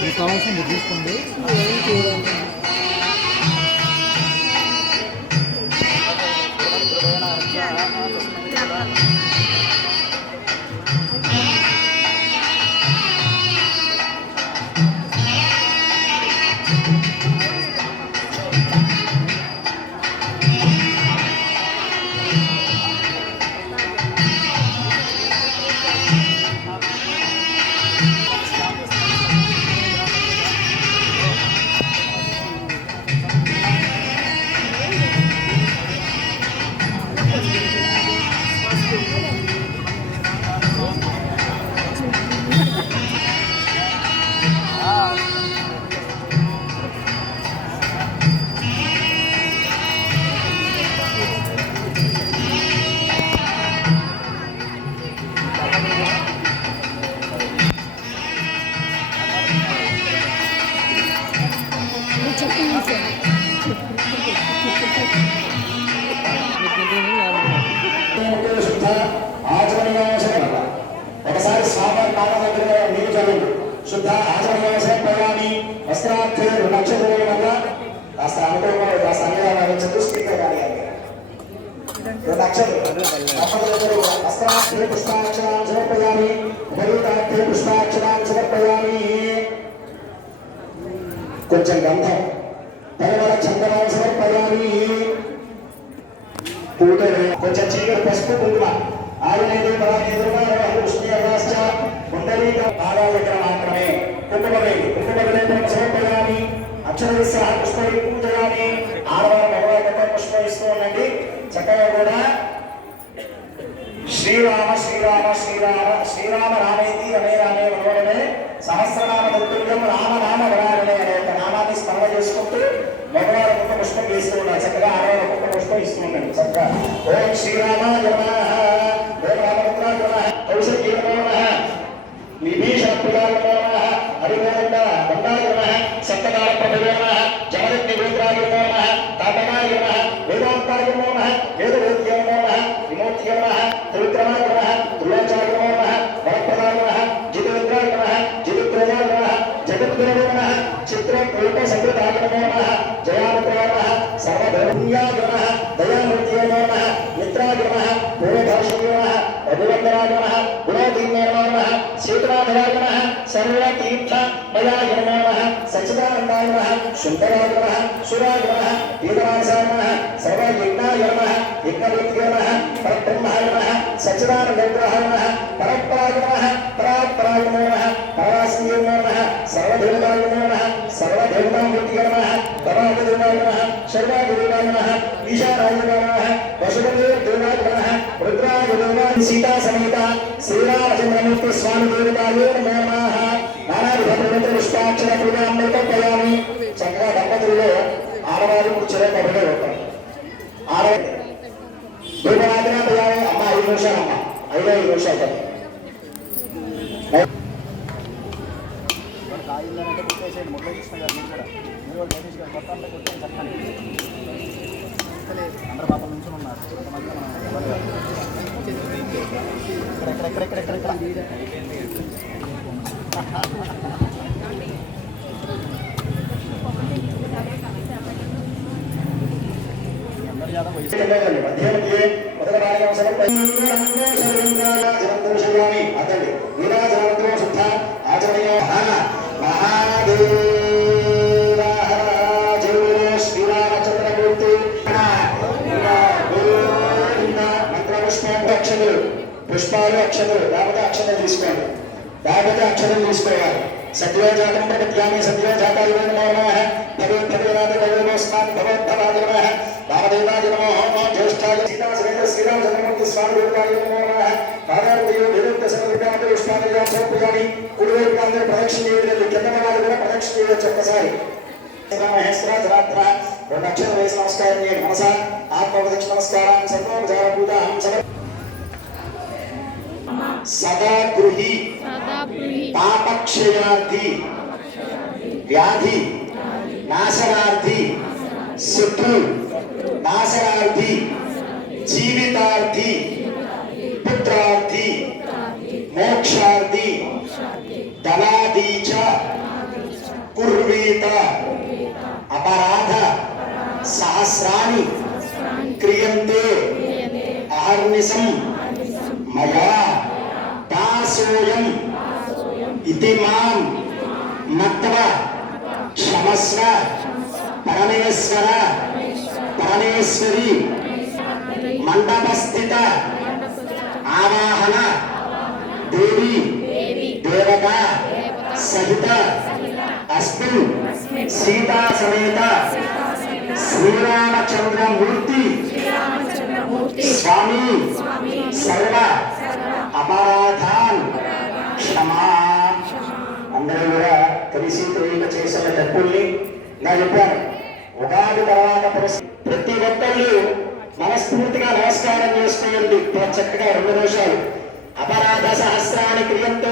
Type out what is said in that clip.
మీకు కావాల్సిన తీసుకోండి ఏం చేయాలి రెండు అక్షరాలు అప్పటికప్పుడు వస్త్రార్థే సమర్పయామి ఉపరీతార్థే పుష్పాక్షరాన్ని సమర్పయామి. కొంచెం గంధం తర్వాత చందనాన్ని సమర్పయామి. పూటనే కొంచెం చీకటి పసుపు కుంకుమ ఆయుధేది పరాజేదుర్గాశ్చ కుండలీక ఆదాయ దగ్గర మాత్రమే కుంకుమలే కుంకుమలే సమర్పయామి. అక్షర పుష్ప పుష్పై పూజయామి ఆడవారు మగవారి పుష్ప ఇస్తూ ఉండండి చక్కగా కూడా శ్రీరామ శ్రీరామ శ్రీరామ శ్రీరామ రామేతి రమే రామే మనోరమే సహస్రనామ తత్తుల్యం రామనామ వరాలనే అనే ఒక నామాన్ని స్మరణ చేసుకుంటూ మగవారు ఒక్కొక్క పుష్పం వేస్తూ ఉన్నారు చక్కగా ఆడవారు ఒక్కొక్క పుష్పం ఇస్తూ ఉండండి చక్కగా. ఓం శ్రీరామ జమ ఓం రామపుత్ర జమ కౌశల్య నమ విభీషణ ప్రియాయ నమ హరిగోదండ బండాయ నమ సప్తకాల ప్రభవే నమ జమదగ్ని వేద్రాయ నమ తాపనాయ నమ వేదాంతాయ నమ వేదవేద్య నమ విమోచ్య నమ త్రివిక్రమాయ నమ త్రిలోచాయ నమ వరప్రదాయ నమ జితేంద్రాయ నమ జితేంద్రాయ నమ జగద్గురవే నమ చిత్రకూట సంగతాయ నమ జయామిత్రాయ నమ సర్వధర్మ్యాయ నమ దయామూర్తియ నమ మిత్రాయ నమ పూర్వభాషయ నమ రఘువందరాయ నమ గుణోదీన్య నమ శీతరాధరాయ నమ సర్వతీర్థ మయాయ నమ సచ్చిదానందాయ నమ సుందరాయ నమ సురాయ నమ సర్వయజ్ఞాయ నమ యజ్ఞవృత్తియ నమ పరబ్రహ్మాయ నమ సచ్చిదానందేంద్రాయ నమ పరపరాయ పరాత్పరాయ నమ పరాస్మీయ నమ సర్వదేవతాయ నమ సర్వదేవతామూర్తియ నమ పరాగదేవాయ నమ సర్వాదేవాయ నమ ఈశానాయ నమ వసుదేవ దేవాయ నమ రుద్రాయ నమ సీతా సమేత శ్రీరామచంద్రమూర్తి స్వామి దేవతాయ నమ నానాది భద్రమంత్ర పుష్పాక్షర పూజామృతయామి చక్కగా దంపతుల్లో ఆడవారి కూర్చొని కబడ్డీ ఉంటారు ఆడవారి దీపరాధన పోయాలి అమ్మ ఐదు నిమిషాలు అమ్మ ఐదు ఐదు నిమిషాలు చేసేయండి. కొట్టేసేయండి కృష్ణ గారు మీరు కూడా. మీరు కూడా జగదీష్ గారు మొత్తం అంతా కొట్టే చెప్పండి. అందరి పాపల నుంచి ఉన్నారు. కొంతమంది మనం ఇవ్వలేదు. ఇక్కడ ఇక్కడ ఇక్కడ ఇక్కడ ఇక్కడ ఇక్కడ. అందరి పుష్పాలు అక్షతలు లేకపోతే అక్షతలు తీసుకోండి లేకపోతే అక్షతలు తీసుకోవాలి సత్యోజాతం ప్రతిజ్ఞాని సత్యోజాతాయ నమో పదే పదే రాత గౌరవస్మాన్ భగవద్భవాయ నమః వామదేవాయ నమో నమో జ్యేష్ఠాయ సీతాసురేంద్ర శ్రీరామచంద్రమూర్తి స్వామి దేవతాయ నమో నమః పాదార్థయో విరుద్ధ సమృద్ధాంత పుష్పాలు జాతం పూజాని కుడివ అందరూ ప్రదక్షిణ చేయాలి కింద వాళ్ళు కూడా ప్రదక్షిణ చేయవచ్చు ఒక్కసారి. మహేశ్వర జరాత్ర రెండు అక్షరం వేసి నమస్కారం చేయండి. మనస ఆత్మోపదక్ష నమస్కారం సర్వోపచార పూజ సమర్ సదా గృహి పాపక్షయార్థి వ్యాధి నాశనార్థి శత్రు నాశనార్థి జీవితార్థి పుత్రార్థి మోక్షార్థి दलादीच कुर्वीत, अपराध, सहस्राणि, क्रियन्ते, अहर्निशं, मया दासोऽयम् इति माँ मत्व क्षमस्व, परमेश्वर, परमेश्वरी मंडपस्थित आवाहन, देवी, देवता సహిత అస్మిన్ సీతా సమేత శ్రీరామచంద్రమూర్తి స్వామి సర్వ అపరాధాన్ క్షమా. అందరూ కూడా కలిసి తెలియక చేసిన తప్పుల్ని నా చెప్పాను ఉగాది తర్వాత ప్రతి ఒక్కళ్ళు మనస్ఫూర్తిగా నమస్కారం చేసుకోండి. చక్కగా రెండు నిమిషాలు. అపరాధ సహస్రాన్ని క్రియంతో